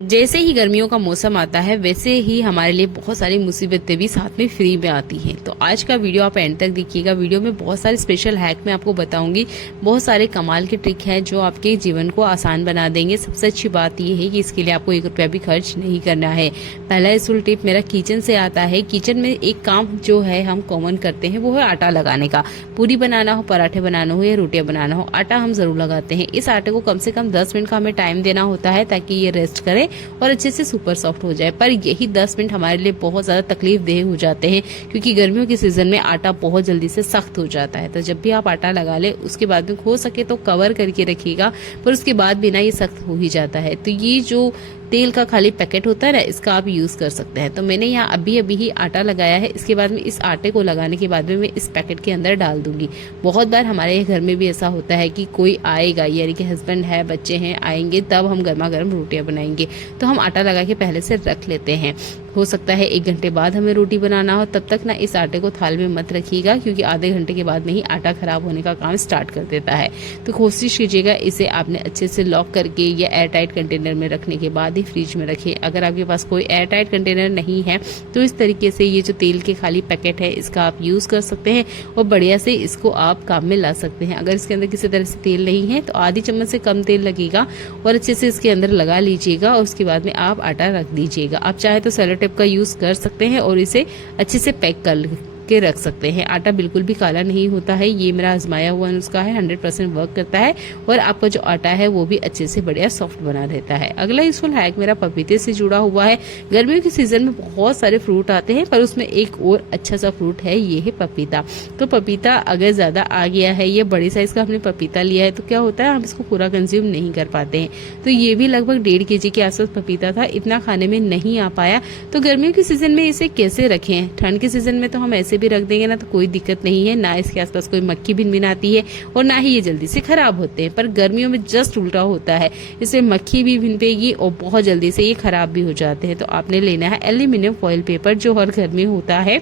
जैसे ही गर्मियों का मौसम आता है वैसे ही हमारे लिए बहुत सारी मुसीबतें भी साथ में फ्री में आती हैं। तो आज का वीडियो आप एंड तक देखिएगा। वीडियो में बहुत सारे स्पेशल हैक मैं आपको बताऊंगी। बहुत सारे कमाल के ट्रिक हैं जो आपके जीवन को आसान बना देंगे। सबसे अच्छी बात यह है कि इसके लिए आपको 1 रुपया भी खर्च नहीं करना है। पहला यूजफुल टिप मेरा किचन से आता है। किचन में एक काम जो है हम कॉमन करते हैं वो है आटा लगाने का। पूरी बनाना हो, पराठे बनाना हो या रोटियां बनाना हो, आटा हम जरूर लगाते हैं। इस आटे को कम से कम 10 मिनट का हमें टाइम देना होता है ताकि ये रेस्ट करे और अच्छे से सुपर सॉफ्ट हो जाए। पर यही 10 मिनट हमारे लिए बहुत ज्यादा तकलीफ देह हो जाते हैं क्योंकि गर्मियों के सीजन में आटा बहुत जल्दी से सख्त हो जाता है। तो जब भी आप आटा लगा ले उसके बाद में हो सके तो कवर करके रखिएगा, पर उसके बाद भी ना ये सख्त हो ही जाता है। तो ये जो तेल का खाली पैकेट होता है ना, इसका आप यूज कर सकते हैं। तो मैंने यहाँ अभी अभी ही आटा लगाया है। इसके बाद में इस आटे को लगाने के बाद में मैं इस पैकेट के अंदर डाल दूंगी। बहुत बार हमारे घर में भी ऐसा होता है कि कोई आएगा, यानी कि हस्बैंड है, बच्चे हैं, आएंगे तब हम गर्मा गर्म रोटियां बनाएंगे। तो हम आटा लगा के पहले से रख लेते हैं। हो सकता है 1 घंटे बाद हमें रोटी बनाना हो, तब तक ना इस आटे को थाल में मत रखिएगा क्योंकि आधे घंटे के बाद में ही आटा खराब होने का काम स्टार्ट कर देता है। तो कोशिश कीजिएगा इसे आपने अच्छे से लॉक करके या एयर टाइट कंटेनर में रखने के बाद ही फ्रिज में रखें। अगर आपके पास कोई एयर टाइट कंटेनर नहीं है तो इस तरीके से ये जो तेल के खाली पैकेट है इसका आप यूज कर सकते हैं और बढ़िया से इसको आप काम में ला सकते हैं। अगर इसके अंदर किसी तरह से तेल नहीं है तो आधी चम्मच से कम तेल लगेगा और अच्छे से इसके अंदर लगा लीजिएगा और उसके बाद में आप आटा रख दीजिएगा। आप चाहे तो सेलो टेप का यूज कर सकते हैं और इसे अच्छे से पैक कर के रख सकते हैं। आटा बिल्कुल भी काला नहीं होता है, ये मेरा आजमाया हुआ नुस्खा है, 100% वर्क करता है और आपका जो आटा है वो भी अच्छे से बढ़िया सॉफ्ट बना देता है। अगला यूजफुल हैक मेरा पपीते से जुड़ा हुआ है। गर्मियों के सीजन में बहुत सारे फ्रूट आते हैं पर उसमें एक और अच्छा सा फ्रूट है, ये है पपीता। तो पपीता अगर ज्यादा आ गया है, ये बड़ी साइज का हमने पपीता लिया है तो क्या होता है हम इसको पूरा कंज्यूम नहीं कर पाते हैं। तो ये भी लगभग 1.5 kg के आसपास पपीता था, इतना खाने में नहीं आ पाया। तो गर्मियों के सीजन में इसे कैसे रखें? ठंड के सीजन में तो हम ऐसे भी रख देंगे ना तो कोई दिक्कत नहीं है, ना इसके आसपास कोई मक्खी भिन आती है और ना ही ये जल्दी से खराब होते हैं। पर गर्मियों में जस्ट उल्टा होता है, इसमें मक्खी भी भिनपेगी और बहुत जल्दी से ये खराब भी हो जाते हैं। तो आपने लेना है एल्यूमिनियम फॉइल पेपर जो हर घर में होता है।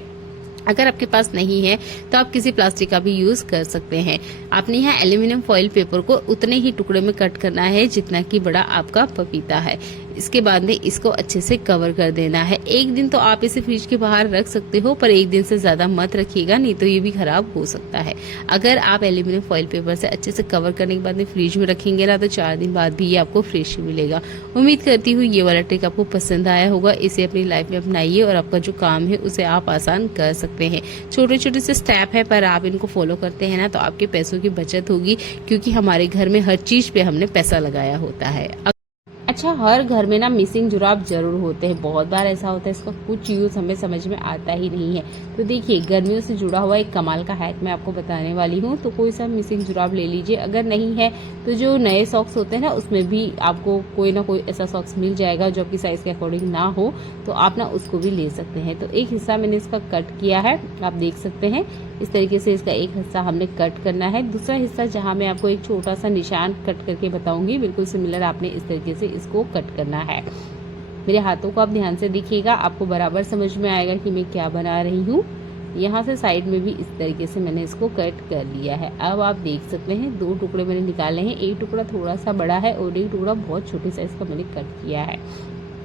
अगर आपके पास नहीं है तो आप किसी प्लास्टिक का भी यूज कर सकते हैं। आपने यहाँ एल्यूमिनियम फॉइल पेपर को उतने ही टुकड़े में कट करना है जितना कि बड़ा आपका पपीता है। इसके बाद में इसको अच्छे से कवर कर देना है। 1 दिन तो आप इसे फ्रिज के बाहर रख सकते हो पर 1 दिन से ज्यादा मत रखिएगा, नहीं तो ये भी खराब हो सकता है। अगर आप एल्यूमिनियम फॉइल पेपर से अच्छे से कवर करने के बाद में फ्रिज में रखेंगे ना तो 4 दिन बाद भी ये आपको फ्रेश ही मिलेगा। उम्मीद करती हूँ ये वाला ट्रिक आपको पसंद आया होगा। इसे अपनी लाइफ में अपनाइए और आपका जो काम है उसे आप आसान कर सकते हैं। छोटे छोटे से स्टेप है पर आप इनको फॉलो करते हैं ना तो आपके पैसों की बचत होगी क्योंकि हमारे घर में हर चीज पे हमने पैसा लगाया होता है। अच्छा, हर घर में ना मिसिंग जुराब जरूर होते हैं। बहुत बार ऐसा होता है इसका कुछ यूज हमें समझ में आता ही नहीं है। तो देखिए गर्मियों से जुड़ा हुआ एक कमाल का हैक मैं आपको बताने वाली हूँ। तो कोई सा मिसिंग जुराब ले लीजिए, अगर नहीं है तो जो नए सॉक्स होते हैं ना उसमें भी आपको कोई ना कोई ऐसा सॉक्स मिल जाएगा जो आपकी साइज के अकॉर्डिंग ना हो, तो आप ना उसको भी ले सकते हैं। तो एक हिस्सा मैंने इसका कट किया है, आप देख सकते हैं इस तरीके से इसका एक हिस्सा हमने कट करना है। दूसरा हिस्सा जहां मैं आपको एक छोटा सा निशान कट करके बताऊंगी, बिल्कुल सिमिलर आपने इस तरीके से इसको कट करना है। मेरे हाथों को आप ध्यान से देखिएगा, आपको बराबर समझ में आएगा कि मैं क्या बना रही हूँ। यहाँ से साइड में भी इस तरीके से मैंने इसको कट कर लिया है। अब आप देख सकते हैं 2 टुकड़े मैंने निकाले हैं, एक टुकड़ा थोड़ा सा बड़ा है और एक टुकड़ा बहुत छोटे साइज का मैंने कट किया है।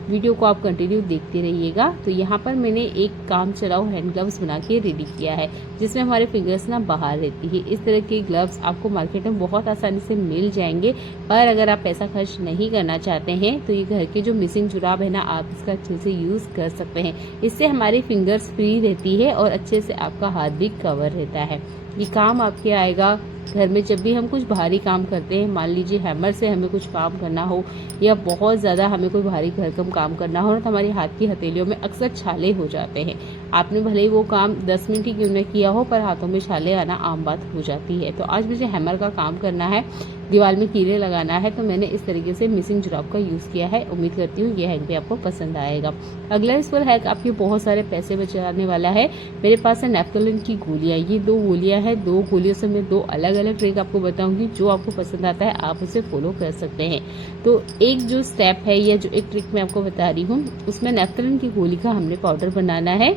वीडियो को आप कंटिन्यू देखते रहिएगा। तो यहाँ पर मैंने एक काम चलाओ हैंड ग्लव्स बना के रेडी किया है जिसमें हमारे फिंगर्स ना बाहर रहती है। इस तरह के ग्लव्स आपको मार्केट में बहुत आसानी से मिल जाएंगे, पर अगर आप पैसा खर्च नहीं करना चाहते हैं तो ये घर के जो मिसिंग जुराब है ना आप इसका अच्छे से यूज कर सकते हैं। इससे हमारी फिंगर्स फ्री रहती है और अच्छे से आपका हाथ भी कवर रहता है। ये काम आपके आएगा घर में जब भी हम कुछ भारी काम करते हैं। मान लीजिए हैमर से हमें कुछ काम करना हो या बहुत ज्यादा हमें कोई भारी भरकम काम करना हो तो हमारे हाथ की हथेलियों में अक्सर छाले हो जाते हैं। आपने भले ही वो काम 10 मिनट ही क्यों न किया हो पर हाथों में छाले आना आम बात हो जाती है। तो आज मुझे हैमर का काम करना है, दीवार में कीले लगाना है, तो मैंने इस तरीके से मिसिंग जुराब का यूज किया है। उम्मीद करती हूँ ये हैक भी आपको पसंद आएगा। अगला इस पर हैक आपके बहुत सारे पैसे बचाने वाला है। मेरे पास है नेफ्थलीन की गोलियां, ये 2 गोलियां है। 2 गोलियों से मैं 2 अलग अलग ट्रिक आपको बताऊंगी, जो आपको पसंद आता है आप उसे फॉलो कर सकते हैं। तो एक जो स्टेप है या जो एक ट्रिक मैं आपको बता रही हूँ उसमें नेफ्थलीन की गोली का हमने पाउडर बनाना है।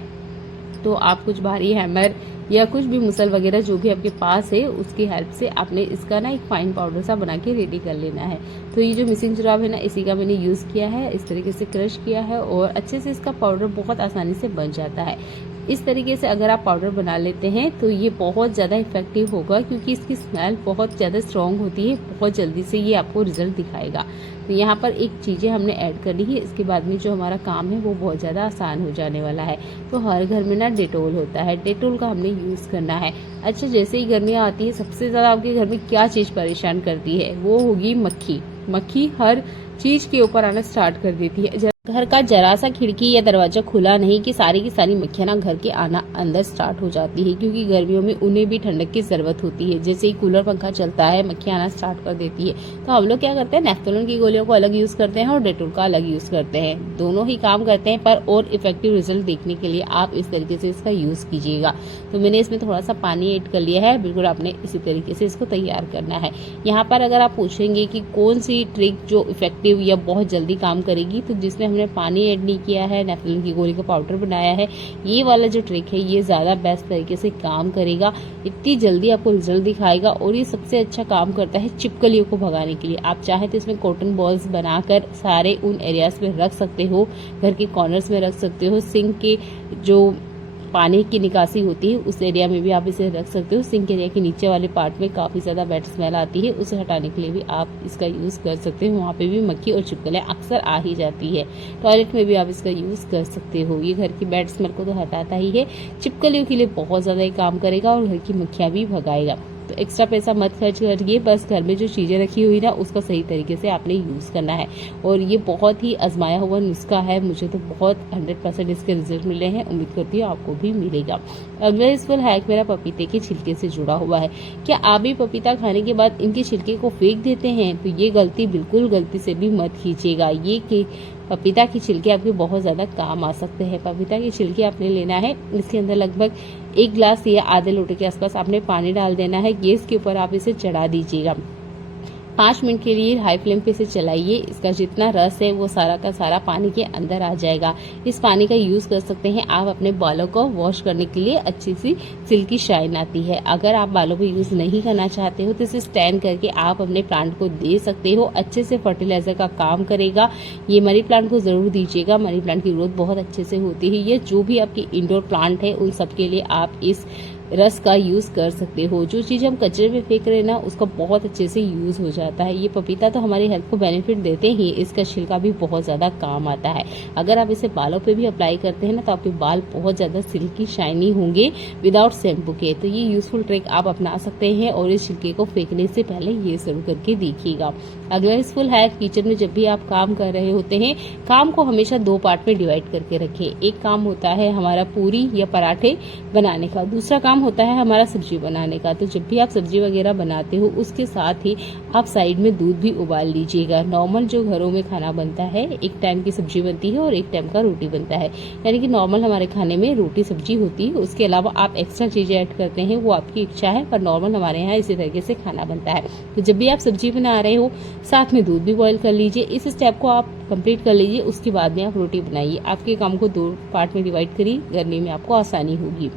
तो आप कुछ भारी हैमर या कुछ भी मुसल वगैरह जो भी आपके पास है उसकी हेल्प से आपने इसका ना एक फाइन पाउडर सा बना के रेडी कर लेना है। तो ये जो मिसिंग जुराब है ना, इसी का मैंने यूज़ किया है, इस तरीके से क्रश किया है और अच्छे से इसका पाउडर बहुत आसानी से बन जाता है। इस तरीके से अगर आप पाउडर बना लेते हैं तो ये बहुत ज़्यादा इफेक्टिव होगा, क्योंकि इसकी स्मेल बहुत ज़्यादा स्ट्रॉन्ग होती है, बहुत जल्दी से ये आपको रिजल्ट दिखाएगा। तो यहाँ पर एक चीज़ें हमने ऐड कर ली है, इसके बाद में जो हमारा काम है वो बहुत ज़्यादा आसान हो जाने वाला है। तो हर घर में ना डेटोल होता है, डेटोल का हमने यूज़ करना है। अच्छा, जैसे ही गर्मियाँ आती है सबसे ज़्यादा आपके घर में क्या चीज़ परेशान करती है, वो होगी मक्खी। मक्खी हर चीज़ के ऊपर आना स्टार्ट कर देती है। घर का जरा सा खिड़की या दरवाजा खुला नहीं कि सारी की सारी मक्खियां ना घर के आना अंदर स्टार्ट हो जाती है, क्योंकि गर्मियों में उन्हें भी ठंडक की जरूरत होती है। जैसे ही कूलर पंखा चलता है मक्खियां आना स्टार्ट कर देती है। तो हम लोग क्या करते हैं, नेफ्थोलिन की गोलियों को अलग यूज करते हैं और डेटोल का अलग यूज करते हैं। दोनों ही काम करते हैं, पर और इफेक्टिव रिजल्ट देखने के लिए आप इस तरीके से इसका यूज कीजिएगा। तो मैंने इसमें थोड़ा सा पानी ऐड कर लिया है, बिल्कुल आपने इसी तरीके से इसको तैयार करना है। यहाँ पर अगर आप पूछेंगे कि कौन सी ट्रिक जो इफेक्टिव या बहुत जल्दी काम करेगी, तो जिसमें हमने पानी ऐड किया है, नेफ्थोलिन की गोली का पाउडर बनाया है, ये वाला जो ट्रिक है ये ज्यादा बेस्ट तरीके से काम करेगा, इतनी जल्दी आपको रिजल्ट दिखाएगा। और ये सबसे अच्छा काम करता है छिपकलियों को भगाने के लिए। आप चाहे तो इसमें कॉटन बॉल्स बनाकर सारे उन एरियाज में रख सकते हो, घर के कॉर्नर्स में रख सकते हो, सिंक के जो पानी की निकासी होती है उस एरिया में भी आप इसे रख सकते हो। सिंक एरिया के नीचे वाले पार्ट में काफी ज्यादा बैड स्मेल आती है, उसे हटाने के लिए भी आप इसका यूज कर सकते हो। वहाँ पे भी मक्खी और छिपकलियां अक्सर आ ही जाती है। टॉयलेट में भी आप इसका यूज कर सकते हो। ये घर की बैड स्मेल को तो हटाता ही है, छिपकलियों के लिए बहुत ज्यादा ये काम करेगा और घर की मक्खियां भी भगाएगा। तो एक्स्ट्रा पैसा मत खर्च करिए, बस घर में जो चीजें रखी हुई ना उसका सही तरीके से आपने यूज करना है। और ये बहुत ही आजमाया हुआ नुस्खा है, मुझे तो बहुत 100% इसके रिजल्ट मिले हैं, उम्मीद करती हूँ आपको भी मिलेगा। अगला यूजफुल हैक मेरा पपीते के छिलके से जुड़ा हुआ है। क्या आप भी पपीता खाने के बाद इनके छिलके को फेंक देते हैं? तो ये गलती बिल्कुल गलती से भी मत कीजिएगा। ये कि पपीता के छिलके आपके बहुत ज्यादा काम आ सकते हैं। पपीता के छिलके आपने लेना है, इसके अंदर लगभग 1 गिलास या आधे लोटे के आसपास आपने पानी डाल देना है। गैस के ऊपर आप इसे चढ़ा दीजिएगा। 5 मिनट के लिए हाई फ्लेम पे इसे चलाइए। इसका जितना रस है वो सारा का सारा पानी के अंदर आ जाएगा। इस पानी का यूज कर सकते हैं आप अपने बालों को वॉश करने के लिए, अच्छी सी सिल्की शाइन आती है। अगर आप बालों को यूज नहीं करना चाहते हो तो इसे स्टैंड करके आप अपने प्लांट को दे सकते हो, अच्छे से फर्टिलाइजर का काम करेगा। ये मनी प्लांट को जरूर दीजिएगा, मनी प्लांट की ग्रोथ बहुत अच्छे से होती है। ये जो भी आपकी इंडोर प्लांट है उन सबके लिए आप इस रस का यूज कर सकते हो। जो चीज हम कचरे में फेंक रहे हैं ना उसका बहुत अच्छे से यूज हो जाता है। ये पपीता तो हमारी हेल्थ को बेनिफिट देते ही, इसका छिलका भी बहुत ज्यादा काम आता है। अगर आप इसे बालों पे भी अप्लाई करते हैं ना तो आपके बाल बहुत ज्यादा सिल्की शाइनी होंगे विदाउट शैम्पू के। तो ये यूजफुल ट्रिक आप अपना सकते हैं और इस छिलके को फेंकने से पहले ये जरूर करके देखिएगा। अगला यूजफुल है, किचन में जब भी आप काम कर रहे होते हैं, काम को हमेशा 2 पार्ट में डिवाइड करके रखें। एक काम होता है हमारा पूरी या पराठे बनाने का, दूसरा काम होता है हमारा सब्जी बनाने का। तो जब भी आप सब्जी वगैरह बनाते हो उसके साथ ही आप साइड में दूध भी उबाल लीजिएगा। नॉर्मल जो घरों में खाना बनता है, एक टाइम की सब्जी बनती है और एक टाइम का रोटी बनता है, यानी कि नॉर्मल हमारे खाने में रोटी सब्जी होती है। उसके अलावा आप एक्स्ट्रा चीजें ऐड करते हैं वो आपकी इच्छा है, पर नॉर्मल हमारे यहाँ इसी तरीके से खाना बनता है। तो जब भी आप सब्जी बना रहे हो साथ में दूध भी बॉईल कर लीजिए। इस स्टेप को आप कंप्लीट कर लीजिए, उसके बाद में आप रोटी बनाइए। आपके काम को 2 पार्ट में डिवाइड करिए, करने में आपको आसानी होगी।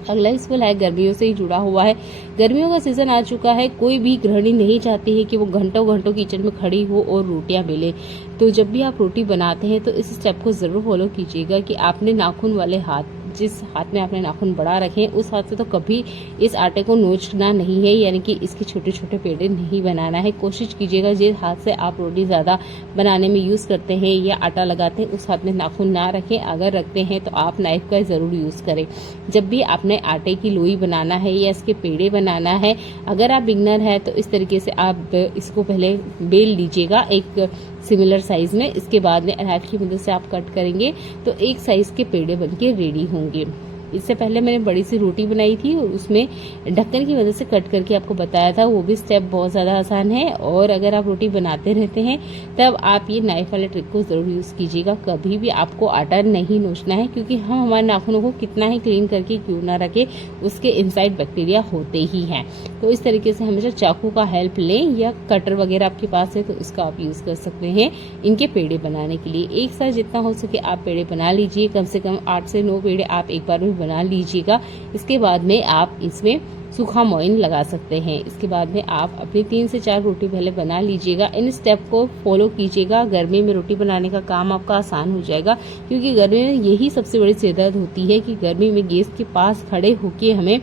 अगला यूजफुल है, गर्मियों से ही जुड़ा हुआ है। गर्मियों का सीजन आ चुका है, कोई भी गृहिणी नहीं चाहती है कि वो घंटों घंटों किचन में खड़ी हो और रोटियां बेले। तो जब भी आप रोटी बनाते हैं तो इस स्टेप को जरूर फॉलो कीजिएगा कि आपने नाखून वाले हाथ, जिस हाथ में आपने नाखून बढ़ा रखे हैं उस हाथ से तो कभी इस आटे को नोचना नहीं है, यानी कि इसके छोटे छोटे पेड़े नहीं बनाना है। कोशिश कीजिएगा जिस हाथ से आप रोटी ज्यादा बनाने में यूज करते हैं या आटा लगाते हैं उस हाथ में नाखून ना रखें। अगर रखते हैं तो आप नाइफ का जरूर यूज करें। जब भी आपने आटे की लोई बनाना है या इसके पेड़े बनाना है, अगर आप बिगनर है तो इस तरीके से आप इसको पहले बेल लीजिएगा एक सिमिलर साइज में। इसके बाद में नाइफ की मदद से आप कट करेंगे तो एक साइज के पेड़े बनके रेडी होंगे। इससे पहले मैंने बड़ी सी रोटी बनाई थी और उसमें ढक्कन की मदद से कट करके आपको बताया था, वो भी स्टेप बहुत ज्यादा आसान है। और अगर आप रोटी बनाते रहते हैं तब आप ये नाइफ वाले ट्रिक को जरूर यूज कीजिएगा। कभी भी आपको आटा नहीं नोचना है, क्योंकि हम हमारे नाखूनों को कितना ही क्लीन करके क्यों ना रखे, उसके इनसाइड बैक्टीरिया होते ही हैं। तो इस तरीके से हमेशा चाकू का हेल्प लें या कटर वगैरह आपके पास है तो इसका आप यूज कर सकते हैं इनके पेड़े बनाने के लिए। एक साथ जितना हो सके आप पेड़े बना लीजिए, कम से कम 8 से 9 पेड़े आप एक बार में बना लीजिएगा। इसके बाद में आप इसमें सूखा मोइन लगा सकते हैं। इसके बाद में आप अपनी 3 से 4 रोटी पहले बना लीजिएगा। इन स्टेप को फॉलो कीजिएगा। गर्मी में रोटी बनाने का काम आपका आसान हो जाएगा, क्योंकि गर्मी में यही सबसे बड़ी सिरदर्द होती है कि गर्मी में गैस के पास खड़े होके हमें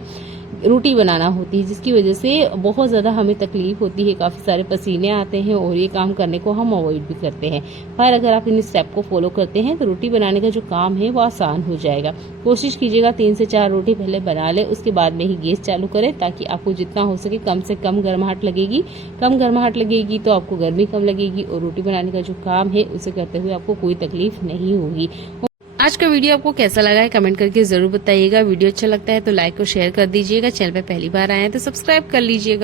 रोटी बनाना होती है, जिसकी वजह से बहुत ज़्यादा हमें तकलीफ होती है, काफ़ी सारे पसीने आते हैं और ये काम करने को हम अवॉइड भी करते हैं। पर अगर आप इन स्टेप को फॉलो करते हैं तो रोटी बनाने का जो काम है वो आसान हो जाएगा। कोशिश कीजिएगा 3 से 4 रोटी पहले बना ले, उसके बाद में ही गैस चालू करें, ताकि आपको जितना हो सके कम से कम गर्माहट लगेगी। कम गर्माहट लगेगी तो आपको गर्मी कम लगेगी और रोटी बनाने का जो काम है उसे करते हुए आपको कोई तकलीफ नहीं होगी। आज का वीडियो आपको कैसा लगा है कमेंट करके जरूर बताइएगा। वीडियो अच्छा लगता है तो लाइक और शेयर कर दीजिएगा। चैनल पे पहली बार आए हैं तो सब्सक्राइब कर लीजिएगा।